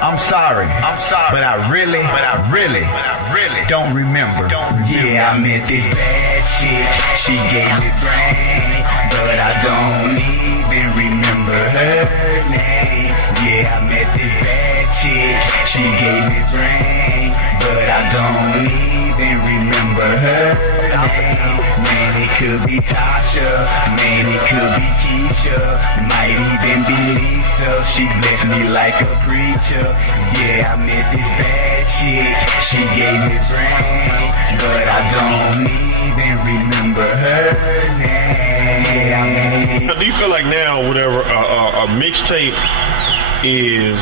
I'm sorry, but I really don't remember. Yeah, I met this bad chick, she gave me brain, but I don't even remember her name. Yeah, I met this bad chick, she gave me brain, but I don't even remember her name. Man, it could be Tasha, man, it could be Keisha, might even be Lisa, she blessed me like a preacher. Yeah, I met this bad chick, she gave me brain, but I don't even remember her name. Do you feel like now, whatever, a mixtape is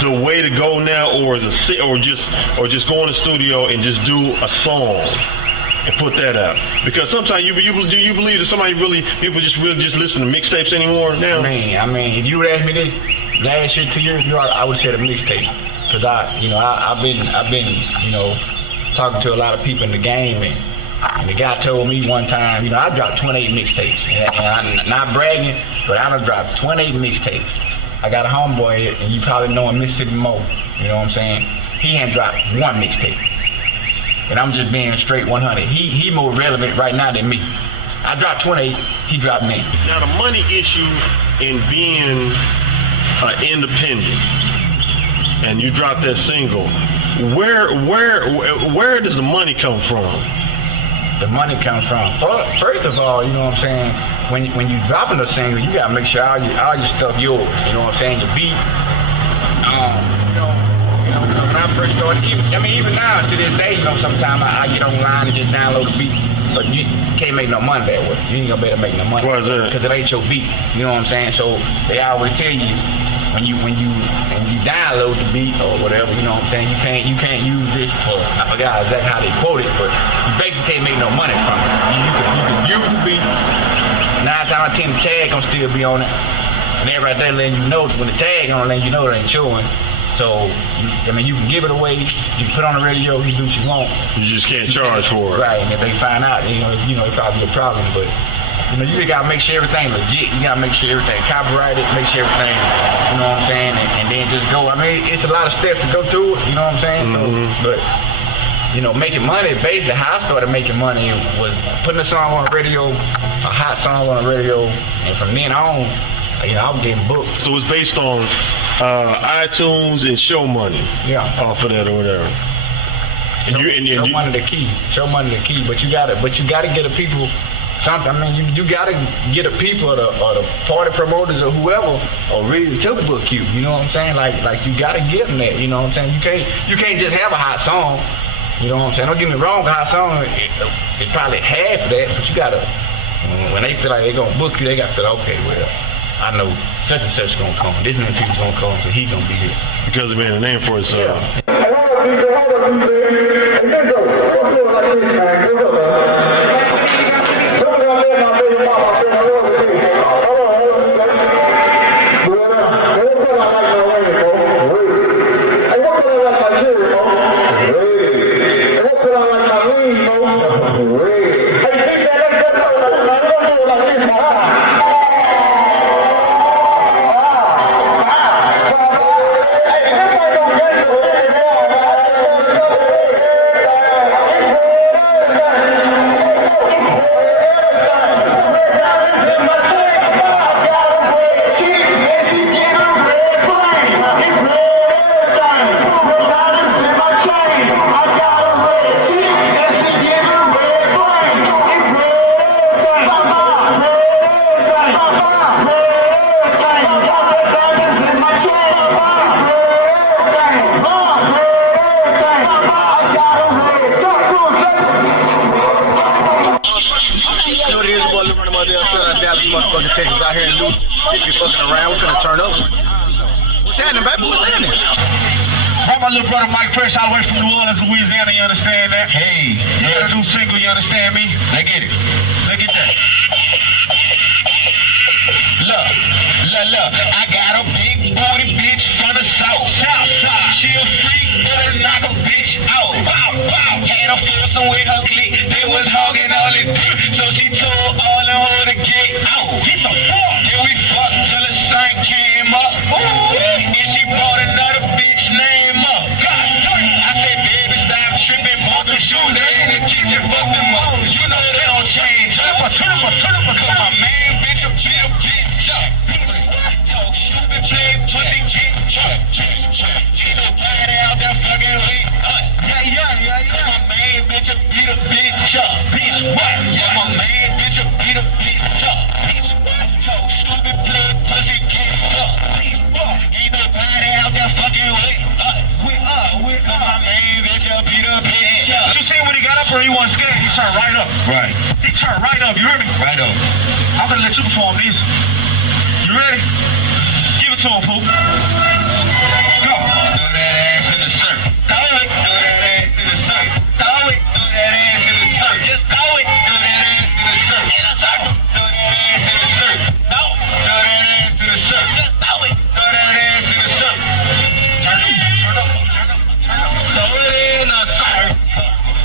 the way to go now, or just go in the studio and just do a song and put that out? Because sometimes do you believe that people just listen to mixtapes anymore now? I mean, if you would ask me this last year, 2 years ago, I would say the mixtape, because I've been talking to a lot of people in the game, and the guy told me one time, I dropped 28 mixtapes, and I'm not bragging, but I done dropped 28 mixtapes. I got a homeboy, and you probably know him, Mississippi Mo, you know what I'm saying? He ain't dropped one mixtape. And I'm just being straight 100. He more relevant right now than me. I dropped 28, he dropped 9. Now the money issue in being independent, and you drop that single, where does the money come from? The money comes from, first of all, you know what I'm saying, when you dropping a single, you gotta make sure all your stuff yours, you know what I'm saying, your beat, when I first started, even now to this day, sometimes I get online and just download the beat, but you can't make no money that way. You ain't gonna be able to make no money. Why is that? Because it ain't your beat, you know what I'm saying? So they always tell you when you download the beat or whatever, you know what I'm saying, you can't use this for, I forgot exactly how they quote it, but you basically can't make no money from it. You can use the beat. 9 times out of 10 the tag gonna still be on it, and then right there letting you know when the tag on, letting you know it ain't showing. So, you can give it away, you can put on the radio, you do what you want. You just can't charge for it. Right, and if they find out, it probably be a problem, but, you just gotta make sure everything legit. You gotta make sure everything copyrighted, make sure everything, you know what I'm saying, and then just go. It's a lot of steps to go through it, you know what I'm saying? Mm-hmm. So, but, making money, basically how I started making money was putting a song on the radio, a hot song on the radio, and from then on, I was getting booked. So it's based on iTunes and show money. Yeah. Off of that or whatever. Show money the key. Show money the key. But you gotta get the people something. You gotta get the people or the party promoters or whoever or really to book you. You know what I'm saying? Like you gotta get them that. You know what I'm saying? You can't just have a hot song. You know what I'm saying? Don't get me wrong. A hot song it's probably half of that, but you gotta when they feel like they're gonna book you, they gotta feel okay with it. I know such and such gonna come. This many people gonna come, so he gonna be here. Because he made a name for himself. Yeah. Motherfucking Texas out here in New shit be fucking around. We finna turn up. What's happening, baby? What's happening? Brought my little brother Mike Fresh all the way from New Orleans, Louisiana. You understand that? Hey, you got a new single. You understand me? Let's get it. Look at that. Look. I got a big booty bitch from the south. She a freak, better knock a bitch out. Had a foursome with her clique. They was hogging all this dick, so she told all of her to get out. Get the fuck. Then we fucked till the sun my main bitch, I'm talk stupid, play pussy, Gino Brad out there fucking with us. Yeah. My main bitch, beat a bitch up. Bitch, what? Yeah, my main bitch, beat a bitch up. Bitch, what? Talk stupid, play pussy, get up. Bitch, what? Ain't nobody out there fucking with us. With my main bitch, beat a bitch up. You see when he got up or he wasn't scared, he turned right up. Right. He turned right up, you heard me? Right up. I'm gonna let you perform this. You ready? Give it to him, Pooh. Go. Throw that ass in the circle. Throw it. Throw that ass in the circle. Throw it. Throw that ass in the circle. Just throw it. Throw that ass in the circle. In a circle. Throw that ass in the circle. Throw it. Throw that ass in the circle. Just throw it. Throw that ass in the circle. Turn up. Throw it in a circle.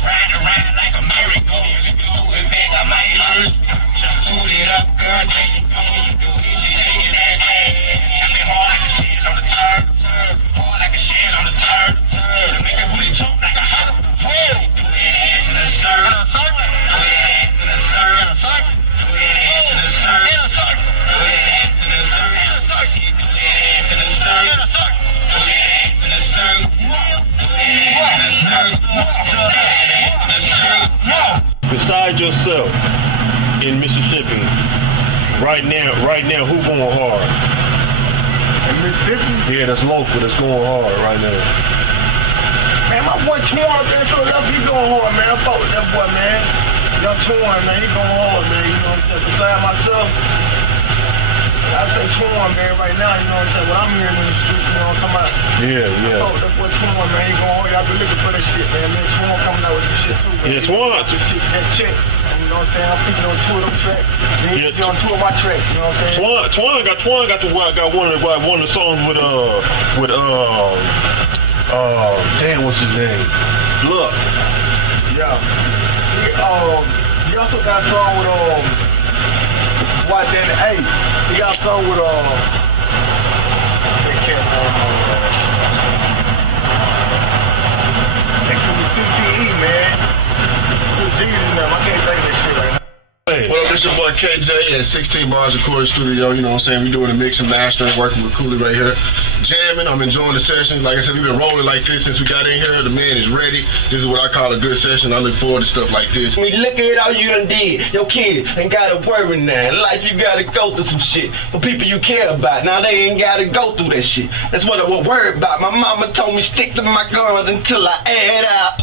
Ride around like a merry-go-round. Throw it back, I might hurt. Toot it up, girl. There you go. You do this, you shaking that ass. I mean, hard like a shit on the turd. Hard like a shit on the turd. To make that booty jump like a hurdle. Hold. Do that ass in the circle. Do that ass in the circle. Do that ass in the circle. Do that ass in the circle. Do that ass in the circle. Do that ass in the circle. Do that ass in the circle. Do that ass in the circle. Besides yourself, in Mississippi, right now, who going hard? In Mississippi? Yeah, that's local, that's going hard right now. Man, my boy J-Kwon up there in Philadelphia, he going hard, man. I fought with that boy, man. Young J-Kwon, man, he going hard, man. You know what I'm saying? Besides myself, I say J-Kwon, man, right now, you know what I'm saying? What I'm hearing in the street, you know what I'm talking about? Yeah. I fought with that boy J-Kwon, man. He going hard. Y'all been looking for that shit, man. J-Kwon coming out with some shit, too, man. Yeah, J-Kwon. That shit, that chick. You know what I'm saying? I'm featuring on 2 of them tracks. Then he's featuring on 2 of my tracks, you know what I'm saying? J-Kwon got one of the songs with damn, what's his name? Look. Yeah. He also got a song with White Danny A. He got a song with that cat that could be CTE, man. Jesus, man, I can't think of this shit right now. Hey. Well, this your boy KJ at 16 Bars Recording Studio. You know what I'm saying? We doing a mix and mastering, working with Cooley right here. Jamming, I'm enjoying the sessions. Like I said, we've been rolling like this since we got in here. The man is ready. This is what I call a good session. I look forward to stuff like this. I mean, look at all you done did. Your kids ain't gotta worry now. Like you gotta go through some shit for people you care about. Now they ain't gotta go through that shit. That's what I was worried about. My mama told me stick to my guns until I add out.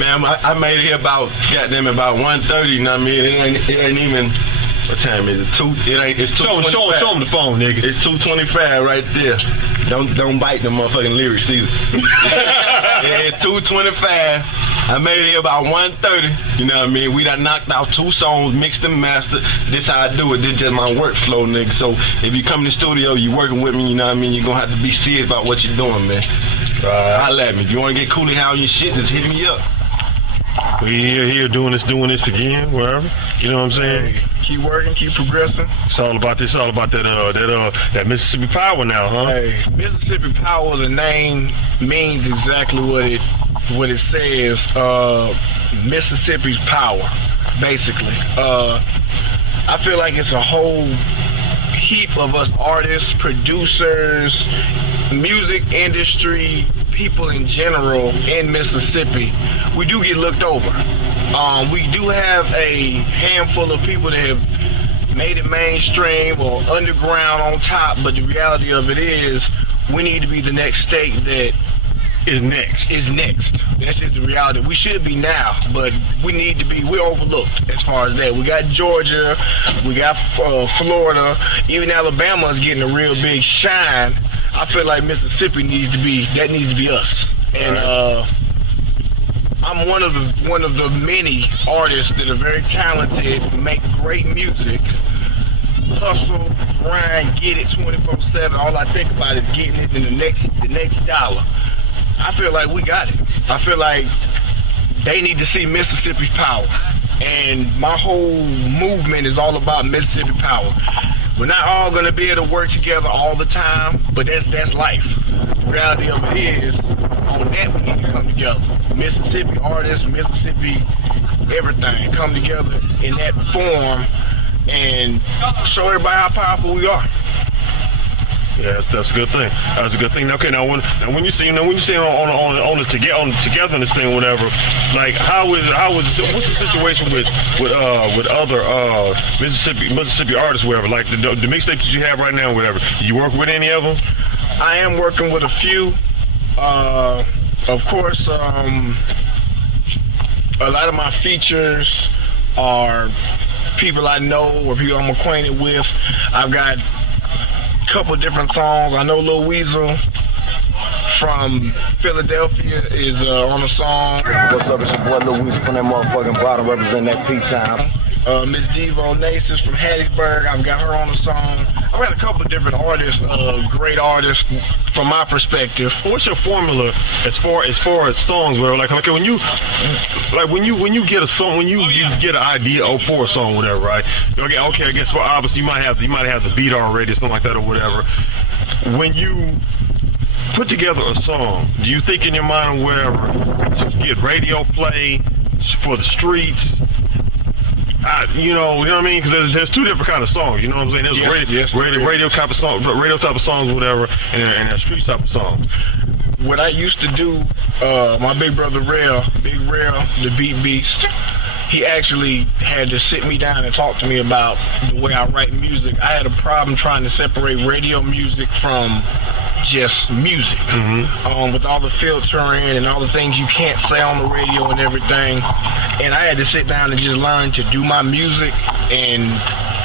Man, I made it here about 1:30. You know what I mean? It ain't even. What time is it? It's 2:25. Show him the phone, nigga. It's 2:25 right there. Don't bite the motherfucking lyrics either. It's 2:25. I made it here about 1:30. You know what I mean? We done knocked out 2 songs, mixed and mastered. This how I do it. This just my workflow, nigga. So if you come in the studio, you working with me, you know what I mean? You're gonna have to be serious about what you're doing, man. Holla at me. If you wanna get Cooley How your shit, just hit me up. We here doing this again, wherever. You know what I'm saying? Keep working, keep progressing. It's all about that Mississippi power now, huh? Hey, Mississippi Power, the name means exactly what it says. Mississippi's power, basically. I feel like it's a whole heap of us artists, producers, music industry, people in general in Mississippi. We do get looked over. We do have a handful of people that have made it mainstream or underground on top, but the reality of it is we need to be the next state that Is next. That's just the reality. We should be now, but we're overlooked as far as that. We got Georgia, we got Florida, even Alabama is getting a real big shine. I feel like Mississippi needs to be us. And I'm one of the many artists that are very talented, make great music, hustle, grind, get it 24/7. All I think about is getting it in the next dollar. I feel like we got it. I feel like they need to see Mississippi's power. And my whole movement is all about Mississippi power. We're not all gonna be able to work together all the time, but that's life. The reality of it is, on that we need to come together. Mississippi artists, Mississippi everything, come together in that form and show everybody how powerful we are. Yeah, that's a good thing. That's a good thing. Okay, now when you see on the togetherness thing, whatever, like what's the situation with other Mississippi artists, whatever, like the mixtapes that you have right now, whatever. You work with any of them? I am working with a few. Of course, a lot of my features are people I know or people I'm acquainted with. I've got a couple different songs. I know Lil Weasel from Philadelphia is on a song. What's up, it's your boy Lil Weasel from that motherfucking bottom, representing that P-Town. Miss Devo Nasis from Hattiesburg, I've got her on a song. I've got a couple different artists, great artists from my perspective. What's your formula as far as songs? Where like okay, when you get a song, when you get an idea for a song, whatever, right? Okay, I guess obviously you might have the beat already, or something like that, or whatever. When you put together a song, do you think in your mind or whatever to get radio play for the streets? You know what I mean? Because there's two different kind of songs. You know what I'm saying? There's radio type of songs, whatever, and there's street type of songs. What I used to do, my big brother Big Rail, the Beat Beast, he actually had to sit me down and talk to me about the way I write music. I had a problem trying to separate radio music from just music, with all the filtering and all the things you can't say on the radio and everything. And I had to sit down and just learn to do my music, and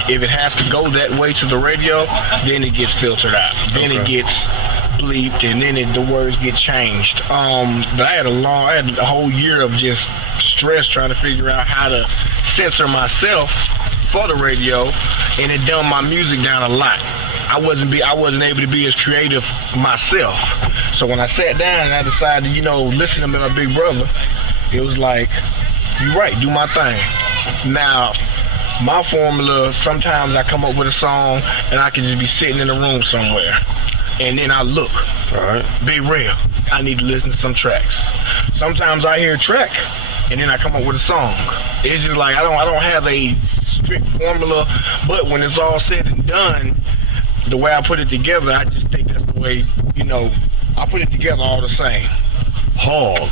if it has to go that way to the radio, then it gets filtered out. Then it gets bleeped, and then the words get changed. But I had a whole year of just stress trying to figure out how to censor myself for the radio, and it dumbed my music down a lot. I wasn't able to be as creative myself. So when I sat down and I decided, listen to my big brother, it was like, you're right, do my thing. Now, my formula, sometimes I come up with a song and I can just be sitting in a room somewhere, and then I look, all right, be real, I need to listen to some tracks. Sometimes I hear a track and then I come up with a song. It's just like I don't have a strict formula, but when it's all said and done, the way I put it together, I just think that's the way, I put it together all the same. Hog.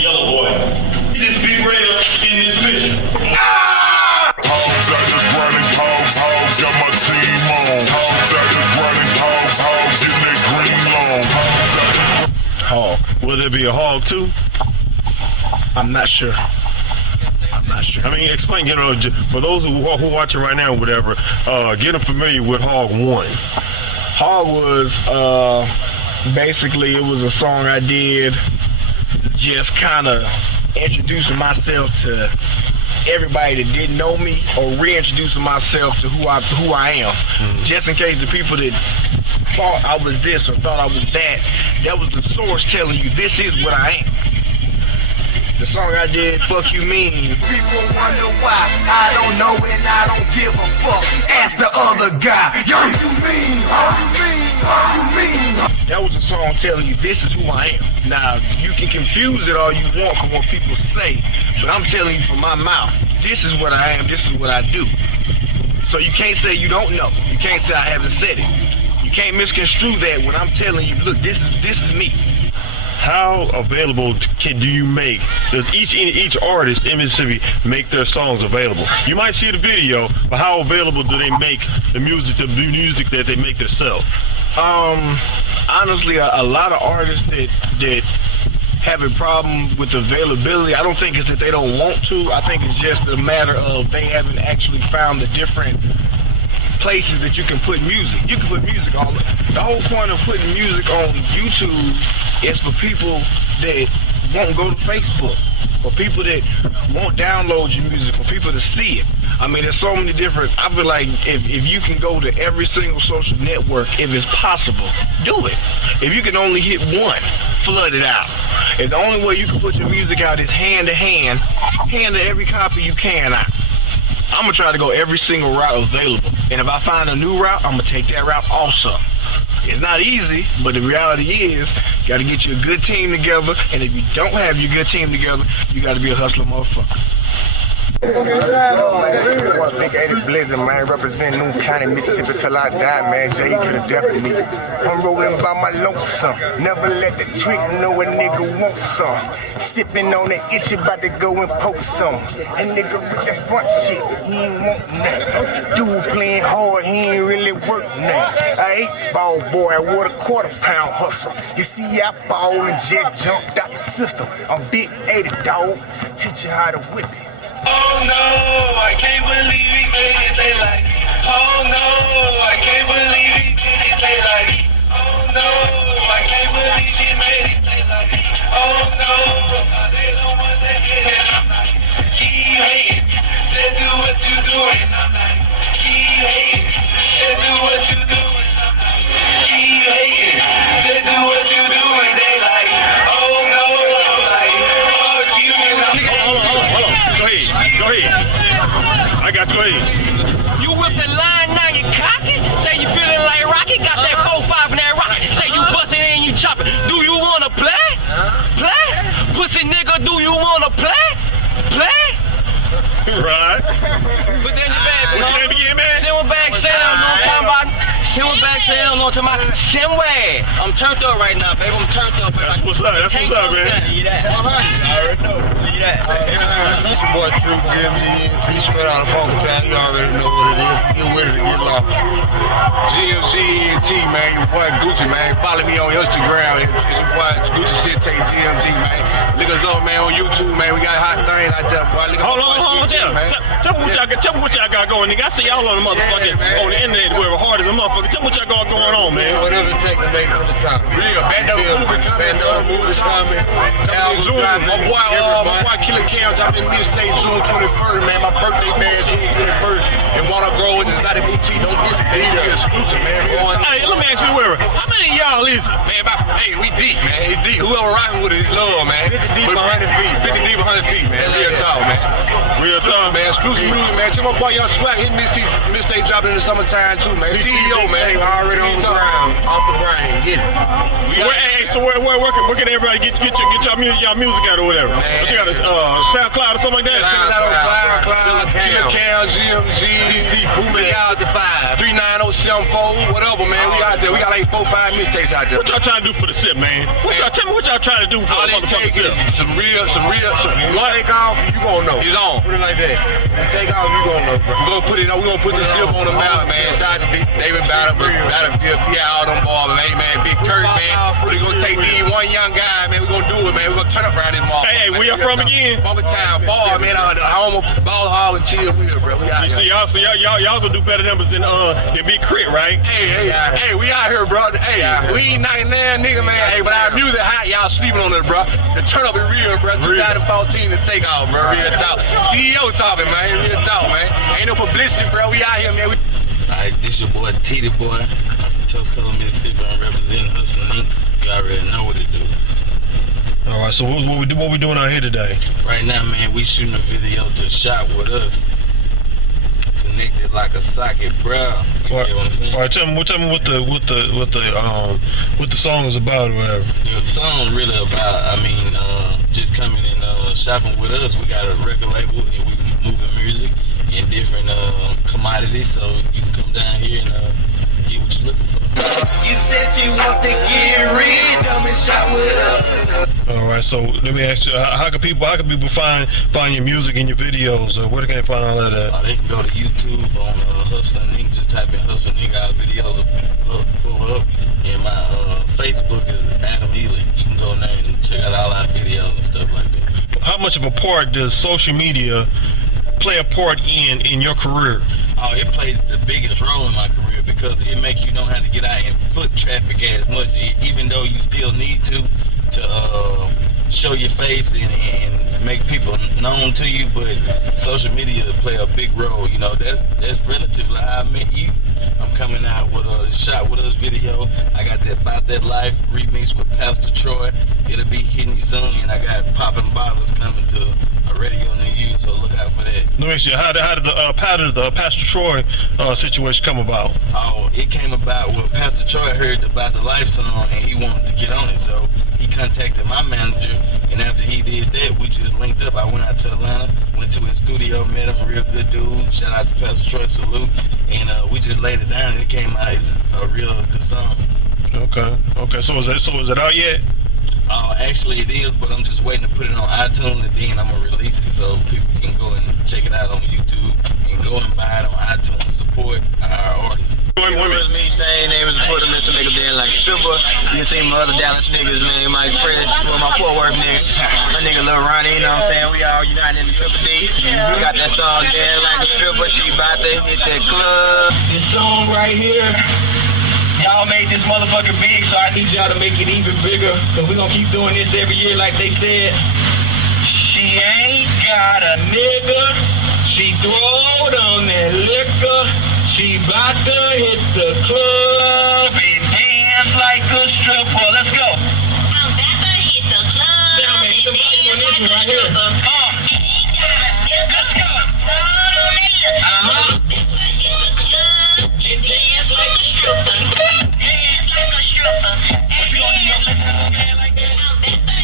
Yellow boy. This big rail in this picture. Hogs out the grinding, hogs got my team on. Hogs out the grinding, hogs in that green lawn. Hog. Will there be a hog too? I'm not sure. I mean, explain, for those who are watching right now, whatever, get them familiar with Hog 1. Hog was, basically, it was a song I did just kind of introducing myself to everybody that didn't know me, or reintroducing myself to who I am. Just in case the people that thought I was this or thought I was that was the source telling you this is what I am. The song I did, Fuck You Mean. People wonder why I don't know and I don't give a fuck. Ask the other guy. Yo, you mean, how you mean? That was a song telling you this is who I am. Now, you can confuse it all you want from what people say, but I'm telling you from my mouth, this is what I am, this is what I do. So you can't say you don't know. You can't say I haven't said it. You can't misconstrue that when I'm telling you, look, this is me. How available do you make? Does each artist in Mississippi make their songs available? You might see the video, but how available do they make the music that they make themselves? Honestly, a lot of artists that have a problem with availability, I don't think it's that they don't want to. I think it's just a matter of they haven't actually found the different places that you can put music. You can put music on. The whole point of putting music on YouTube is for people that won't go to Facebook, for people that won't download your music, for people to see it. I mean, there's so many different, I feel like if you can go to every single social network, if it's possible, do it. If you can only hit one, flood it out. If the only way you can put your music out is hand to every copy you can out. I'm gonna try to go every single route available. And if I find a new route, I'm gonna take that route also. It's not easy, but the reality is, you gotta get you a good team together. And if you don't have your good team together, you gotta be a hustler motherfucker. Big 80 Blizzard, man, represent New County, Mississippi till I die, man. J to the death of me. I'm rolling by my lonesome. Never let the trick know a nigga wants some. Sipping on the itch, about to go and poke some. A nigga with that front shit, he ain't want nothing. Dude playing hard, he ain't really work nothing. Hey, ball boy, what a quarter-pound hustle. You see, I ball and jet jumped out the system. I'm Big 80, dog. Teach you how to whip it. Oh no, I can't believe he made it daylight. Oh no, I can't believe he made it daylight. Oh no, I can't believe she made it daylight. Oh no, they the ones that hit it. I'm like, keep hating, just do what you doing. I'm like, keep hating, just do what you doing. I'm like, keep hating, just do what you doing. They like, oh no, I'm like, fuck you and I'm like, Hold on. Go ahead. I got you. Go ahead. you whip the line, now you cocky. Say you feeling like Rocky, got that 4-5 in that rock. Say you bustin' and you choppin'. Do you wanna play? Play? Pussy nigga, do you wanna play? Play? Right. Put that in your bag, What's your name again, man? Simmer back, say I don't know what I'm talking about. Simmer back, say I don't know what I'm talking about. Simmer. I'm turned up right now, baby. I'm turned up, baby. That's what's up. That's what's up, man. I already know. This your boy True, give me T-shirt out of Funky Town. You already know what it is. Get with it to get lost. GMZ ENT, man. Your boy Gucci, man. Follow me on Instagram. It's your boy Gucci Shit Take GMZ, man. Look us up, man, on YouTube, man. We got hot things out there, boy. Hold on. Tell me what y'all got going, nigga. I see y'all on the motherfucking on the internet where hard as a motherfucker. Tell me what y'all got going on, man. Whatever it takes to make it to the top. Real. Movie coming. June, my boy Killer Cam dropped in mixtape June 21st, man. My birthday, man, June 21st. And Wanna Grow in the Exotic Boutique. Don't miss it, baby. It's exclusive, man. Hey, let me ask you, where? How many of y'all is it? Man, we deep, man. It's deep. Whoever rocking with it is love, man. 50 deep, 100 feet. 50 deep, 100 feet, man. Real talk, man. Real talk, Man, exclusive music, man. Tell my boy Young Swag, his mixtape dropping in the summertime, too, man. CEO, man. Already on the ground. Off the brain. Get it. So where can everybody get y'all music out or whatever? What you got a SoundCloud or something like that? Check us out on SoundCloud, Killer Cam, GMZ, Booming out the 39074, whatever, man. We out there. We got like 4-5 mixtapes out there. What y'all trying to do for the SIP, man? Tell me what y'all trying to do for All the they motherfucking take is SIP? some real. One take off, you gonna know. He's on. Put it like that. You take off, you gonna know, bro. We're gonna put the SIP on the map, man. Shout out to David Battlefield, Pierre all them ball, man. Big Kurt, man. We're gonna take these one young guy, man. We're gonna do it, man. We're gonna turn up around this mall. Hey, where you from again? Funky Town, ball, man. The home of Ball Hall and Chill Wheel, bro. We out here. Y'all gonna do better numbers than Big Crit, right? Hey, we out here, bro. Hey, we ain't 99 nigga, man. Hey, but our music hot, y'all sleeping on it, bro. The turn up is real, bro. 2014 to take off, bro. Real talk. CEO talking, man. Real talk, man. Ain't no publicity, bro. We out here, man. Alright, this your boy Titty Boy. Tuscaloosa, Mississippi. I'm representing Hustling Inc. You already know what to do. All right, so what we doing out here today? Right now, man, we shooting a video to Shot With Us. Connected like a socket, bro. You get what I'm saying? All right, tell me what the song is about or whatever. The song really about, just coming and shopping with us. We got a record label and we moving music in different commodities, so you can come down here and get what you're looking for. You said you want to get rid of me, shot with us. All right, so let me ask you, how can people find your music and your videos? Where can they find all that at? They can go to YouTube on Hustling Inc. Just type in Hustling Inc. Our videos will pull up. And my Facebook is Adam Healy. You can go there and check out all our videos and stuff like that. How much of a part does social media play a part in your career? Oh, it plays the biggest role in my career because it makes you know how to get out and foot traffic as much, even though you still need to show your face and make people known to you. But social media play a big role. You know, that's relatively how I met you. I'm coming out with a Shot With Us video. I got that About That Life remix with Pastor Troy. It'll be hitting soon, and I got Poppin' Bottles coming to a radio near you, so look out for that. Let me see. How did the Pastor Troy situation come about? Oh, it came about when Pastor Troy heard About the Life song, and he wanted to get on it, so he contacted my manager, and after he did that, we just linked up. I went out to Atlanta, went to his studio, met him, a real good dude. Shout out to Pastor Troy, salute. And we just laid it down, and it came out as a real good song. Okay. So is it out yet? Actually it is, but I'm just waiting to put it on iTunes, and then I'm gonna release it so people can go and check it out on YouTube and go and buy it on iTunes. Support our artists. Women. Me saying they was put them in some niggas there like stripper. You see my other Dallas niggas, man, Mike Fresh, well, my Fort Worth nigga, my nigga Lil Ronnie, you know what I'm saying? We all united in the Triple D. We got that song there like a stripper, she bout to hit that club. This song right here, y'all made this motherfucker big, so I need y'all to make it even bigger. Cause we gonna keep doing this every year like they said. She ain't got a nigga, she throwed on that liquor. She bout to hit the club and dance like a stripper. Let's go. I'm about to hit the club and dance like a stripper. Let's go. And dance like a stripper. Dance like a stripper. What you gonna do your man like that? I'm about to hit the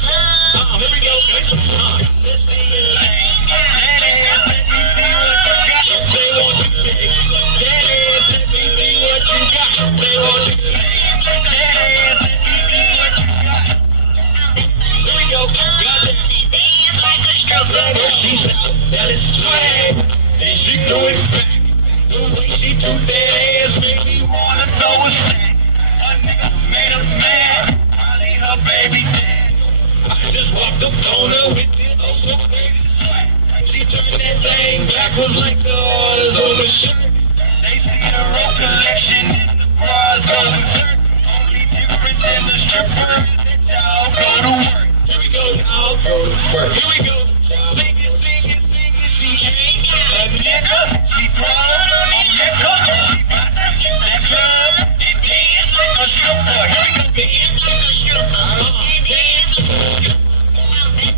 club. Here we go. Let's see. She's out, that is swag, and she do it back. The way she do that ass make me wanna throw a stack. A nigga made her mad, probably her baby dad. I just walked up on her with this old crazy swag. She turned that thing backwards like the orders on the shirt. They see the road collection in the bras goes berserk. Only difference in the stripper is that y'all go to work. Here we go, y'all go to work. Here we go. Sing it, she ain't got a nigga, she throw on liquor, she bout to hit that club, and dance like a stripper. Here we go, dance like a stripper, and dance like a stripper.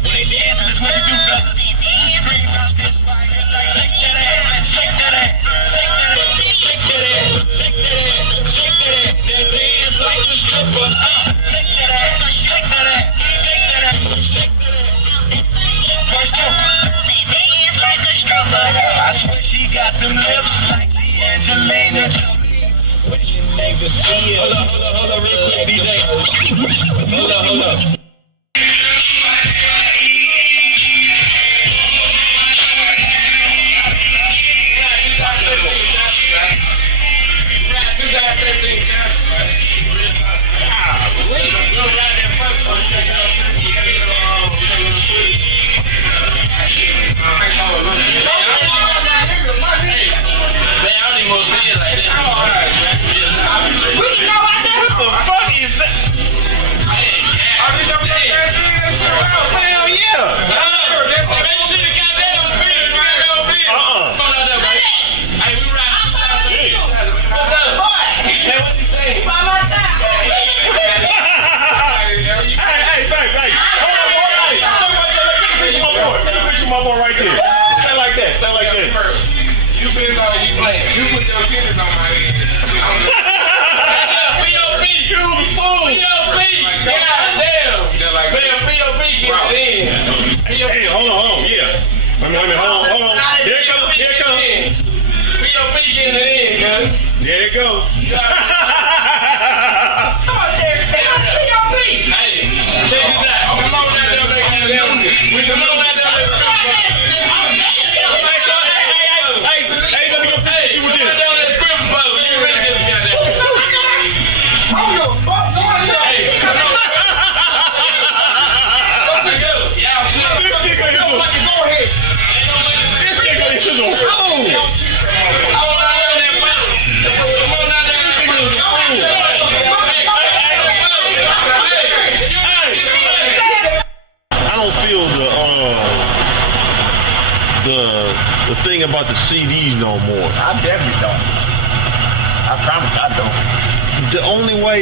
When they dance, that's what they do, fellas. Scream out this fire like shake that ass, shake that ass, shake that ass, shake that ass, shake that ass, shake that ass. Now dance like a stripper, shake that ass, shake that ass, shake that ass, shake that ass. First two. I swear she got them lips like she Angelina Jolie. What you think to see it? Hold up, real quick, DJ. Hold up. My boy right there. Stand like that. Stand like that. You been you playing. You put your fingers on my head. P.O.P. You the fool. P.O.P. God damn. Man, P.O.P. get it in. Hey, hold on. Yeah. Hold on. Here it comes. P.O.P. getting it in, cuz. There it go. Come on, Cherry. P.O.P. Hey, check this out. Come on down there, we can go down there. The thing about the CDs no more. I definitely don't. promise I don't. The only way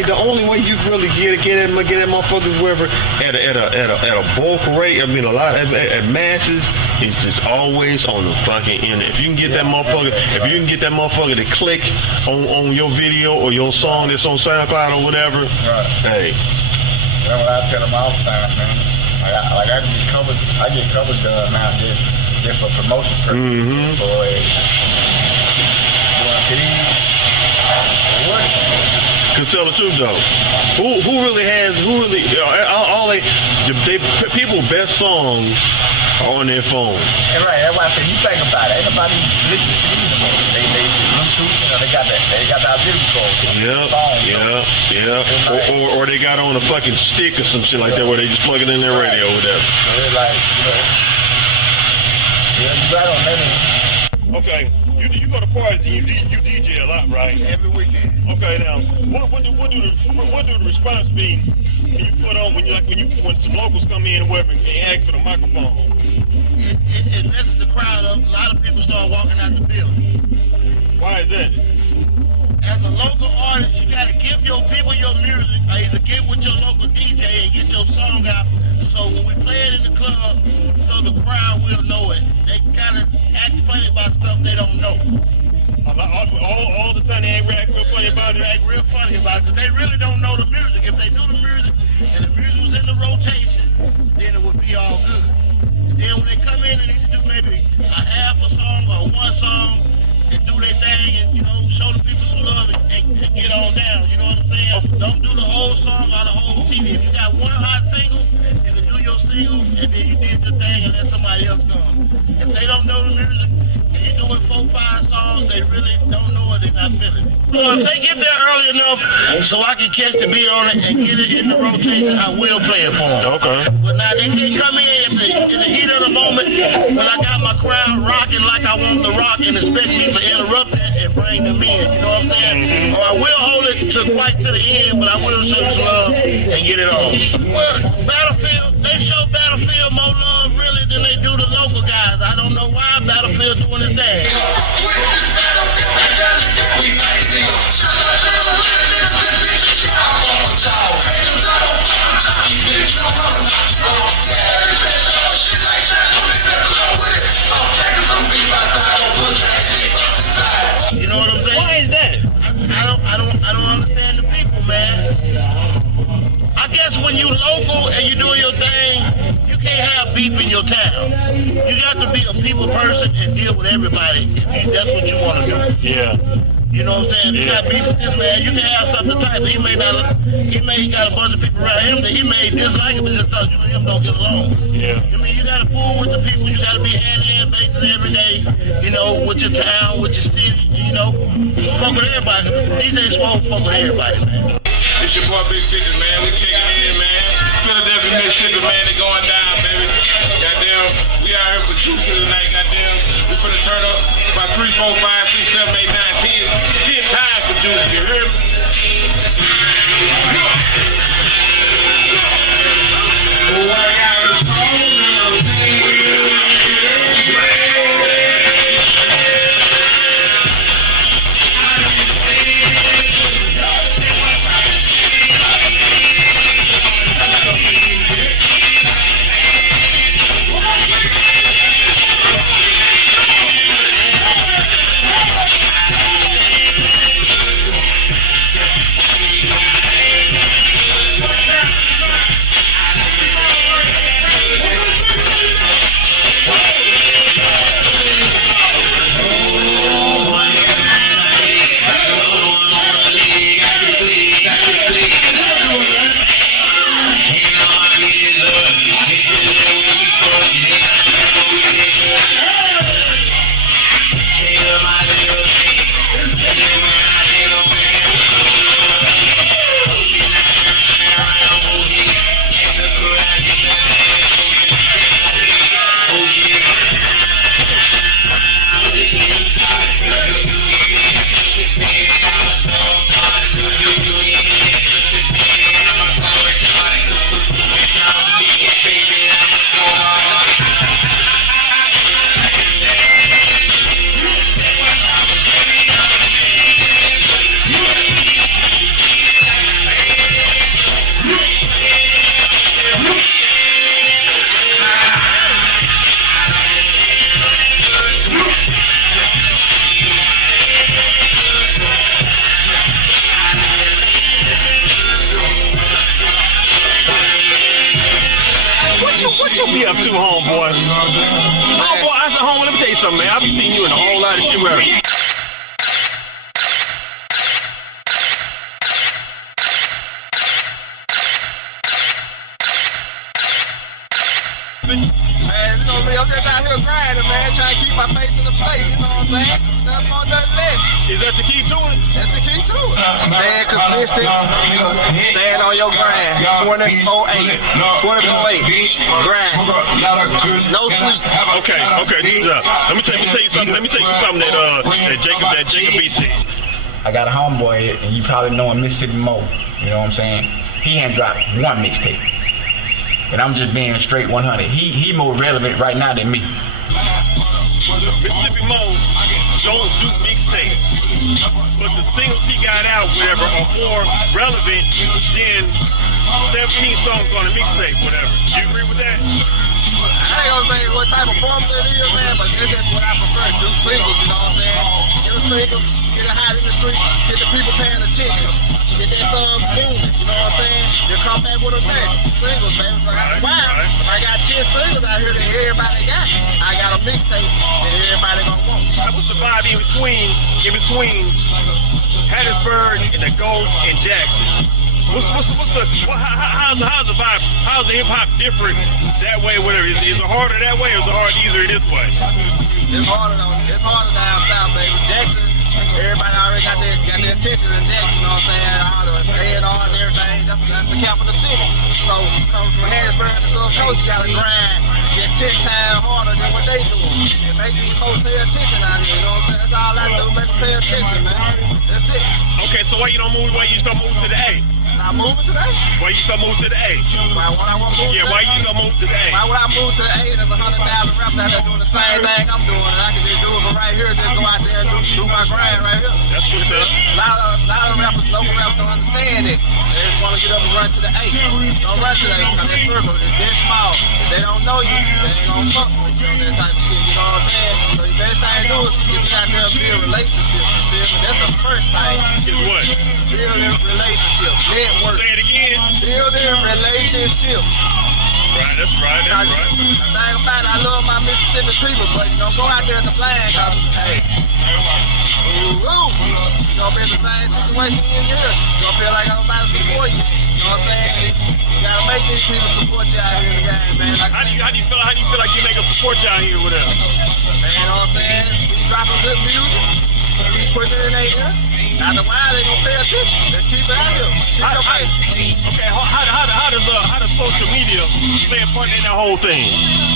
you really get that motherfucker wherever at a bulk rate. I mean, a lot at masses. It's just always on the fucking internet. If you can get that motherfucker, to click on your video or your song that's on SoundCloud or whatever, hey. That's what I tell them all the time, man. I get covered done now just for promotion purposes. Cause tell the truth though, who really people best songs are on their phone. And right, that's why I said you think about it. Ain't nobody listening to these anymore. They Bluetooth, they got the Yeah. Or they got on a fucking stick or some shit like that where they just plug it in their radio or whatever. So they're like, you got on that. Okay, you go to parties and you DJ a lot, right? Every weekend. Okay, now what do the response be when you put on when some locals come in and ask for the microphone? It messes the crowd up. A lot of people start walking out the building. Why is that? As a local artist, you gotta give your people your music, or either get with your local DJ and get your song out. So when we play it in the club, so the crowd will know it. They gotta act funny about stuff they don't know. All the time they act real funny about it. They act real funny about it because they really don't know the music. If they knew the music and the music was in the rotation, then it would be all good. And then when they come in, they need to do maybe a half a song or one song and do their thing and, show the people some love and get on down. You know what I'm saying? Don't do the whole song or the whole CD. If you got one hot single, you can do your single and then you did your thing and let somebody else come. If they don't know the music and you're doing 4, 5 songs, they really don't know it, they're not feeling it. Well, if they get there early enough so I can catch the beat on it and get it in the rotation, I will play it for them. Okay. But now they can come in in the heat of the moment when I got my crowd rocking like I want to rock and expect me to interrupt that and bring them in. You know what I'm saying? Or I will hold it quite to the end, but I will show you some love and get it on. Well, Battlefield, they show Battlefield more love really than they do the local guys. I don't know why Battlefield doing his thing. You know what I'm saying? Why is that? I don't understand the people, man. I guess when you local and you doing your thing, you can't have beef in your town. You got to be a people person and deal with everybody if that's what you want to do. Yeah. You know what I'm saying? You got beef with this man, you can have something type. He got a bunch of people around him that he may dislike him just because you and him don't get along. Yeah. I mean, you got to fool with the people. You got to be hand-in-hand basis every day, with your town, with your city, fuck with everybody. DJ Swole fuck with everybody, man. It's your boy Big Ticket, man. We kicking it in, man. Philadelphia, Mississippi, man. They going down, baby. Goddamn, we out here producing tonight, goddamn. We finna turn up about 3, 4, 5, 6, 7, 8, 9, 10 times for juice. You hear me? what we up to, homeboy? Homeboy, I said, homeboy, let me tell you something, man. I be seeing you in a whole lot of shit where Man, you know me, I'm just out here grinding, man, trying to keep my face in the place, you know what I'm saying? Nothing more, nothing less. Is that the key to it? That's the key to it. Staying consistent, staying on your grind. 24/8, 24/8, grind. No sleep. Okay, good job. Let me tell you something. Let me tell you something that Jacob B said. I got a homeboy, and you probably know him, Mississippi Mo. You know what I'm saying? He ain't dropped one mixtape. And I'm just being straight 100. He more relevant right now than me. Mississippi Mo don't do mixtapes, but the singles he got out, whatever, are more relevant than 17 songs on a mixtape, whatever. You agree with that? I ain't gonna say what type of formula it is, man, but that's just what I prefer. Do singles, you know what I'm saying? Get a single, get it hot in the street, get the people paying attention. Get that song booming, you know what I'm saying? Just come back with a thing. Singles, man. So if I got 10 singles out here that everybody got, I got a mixtape that everybody gonna want. What's the vibe in between Hattiesburg and the Gold and Jackson? How's the vibe? How's the hip hop different that way? Whatever. Is it harder that way or is it hard easier this way? It's harder though. It's harder down south, baby. Jackson, everybody already got their attention in Jackson, you know what I'm saying? All the staying on and everything. That's the capital city. So coming from Hattiesburg to the Gulf Coast, you gotta grind get 10 times harder than what they do. It makes me supposed to pay attention out here, you know what I'm saying? That's all I do, make me pay attention, man. That's it. Okay, so why you don't move? Why you still move to the A? I moving to the A. Why you still move to the A? Why would I want to move to the A? Why you still move to the A? Why would I move to the A? There's 100,000 reps out there doing the same thing I'm doing, and I can just do it from right here, just go out there and do my grind right here. That's what's up. A lot of rappers, local rappers don't understand it. They just want to get up and run to the A. Don't run to the A, because that circle is that small. If they don't know you, they ain't gonna fuck with you on that type of shit, you know what I'm saying? So the best thing to do is get out there and build relationships, you feel me? That's the first thing. Is what? Building relationships, network. Say it again. Building relationships. Right, that's right, that's right. The thing about it, I love my Mississippi people, but you don't go out there in the blind, cause hey, you gonna be in the same situation in here. You gonna feel like nobody support you. You know what I'm saying? You gotta make these people support you out here in the game, man. Like, How do you feel like you make them support you out here with them? Man, you know what I'm saying? Keep dropping good music, keep putting it in their ear. After a while, they gonna pay attention. They keep it out here. Okay, how does social media play a part in that whole thing?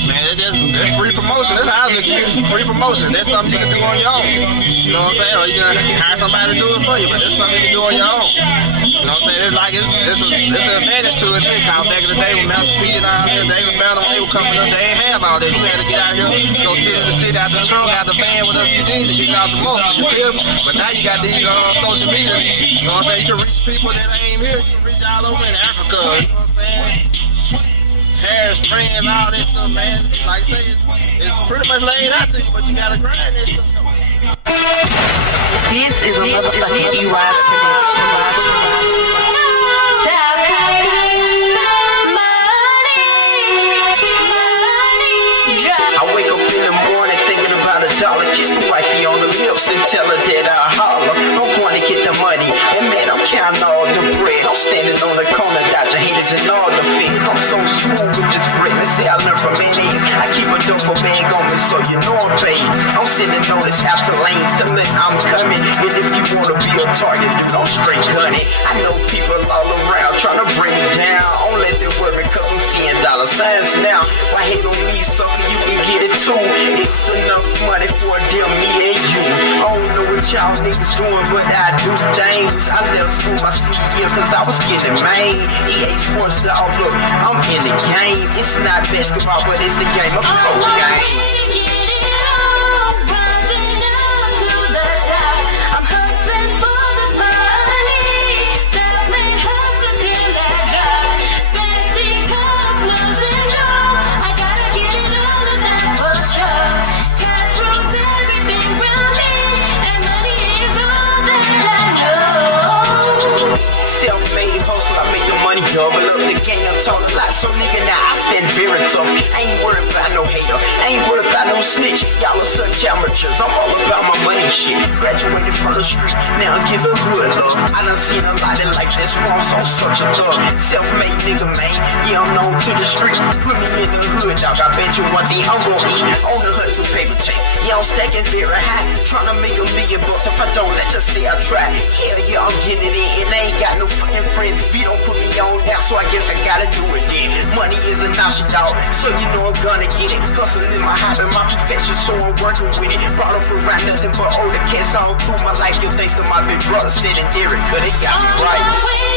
Man, that's free promotion. That's how I look at it. Free promotion. That's something you can do on your own. You know what I'm saying? Or you can hire somebody to do it for you, but that's something you can do on your own. You know what I'm saying? It's like it's an advantage to it. Cause back in the day when Mount Speed and all that, David Banner, when they were coming up, they ain't have all that. You had to get out here, go sit in the city, out the trunk, out the van, whatever you need to get out the most. You feel me? But now you got these social media. You know what I'm saying? You can reach people that ain't here. You can reach all over in Africa. You know what I'm saying? Paris, friends, all that stuff, man. Like I say, it's pretty much laid out to you, but you gotta grind that stuff. This is a motherfucking E.Ross production. I wake up in the morning thinking about $1. Kiss the wifey on the lips and tell her that I holler. I'm going to get the money, and man, I'm counting all the bread. I'm standing on the corner, dodging haters and all the feds. I'm so smooth with this bread. They say I learn from mayonnaise. I keep a duffel bag on me, so you know I'm paid. I'm sitting on this outer lanes, telling I'm coming. And if you wanna be a target, then I'm straight gunning. I know people all around trying to bring me down. Don't let them worry, cause I'm seeing dollar signs now. Why hate on me, sucker? You can get it too. It's enough money for a deal, me and you. I don't know what y'all niggas doing, but I do things. I left school my senior year cause I was getting made. EA Sports, dog, look, I'm in the game. It's not basketball, but it's the game of cocaine. Self-made hustle, I make the money double up the game, I talk a lot, so nigga, now I stand very tough. I ain't worried about no hater, I ain't worried about no snitch. Y'all are such amateurs, I'm all about my money shit. Graduated from the street, now I give the hood love. I done seen a lot of like this, once on such a thug. Self-made nigga, man, yeah, I'm known to the street. Put me in the hood, dog, I bet you one thing I'm gon' eat. On the hood to paper chase, yeah, I'm stacking very high. Tryna make $1 million bucks, if I don't, let's just say I try. Hell yeah, I'm getting it in, and I ain't got no fucking friends. If you don't put me on now, so I guess I gotta do it then. Money is an option, dog, so you know I'm gonna get it. Hustling is my hobby, my profession, so I'm working with it. Brought up around nothing but older cats all through my life. Yo, thanks to my big brother, Sid and Derek, cause they got me right.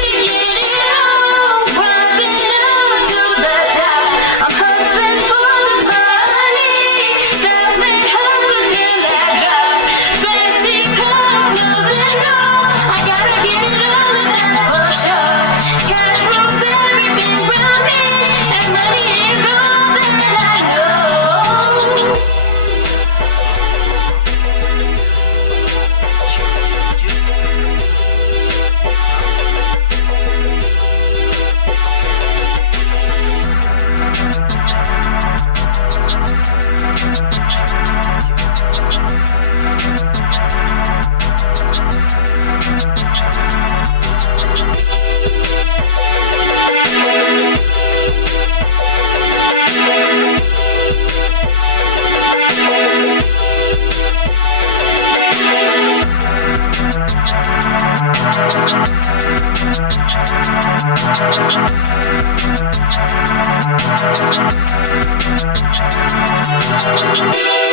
Thank you.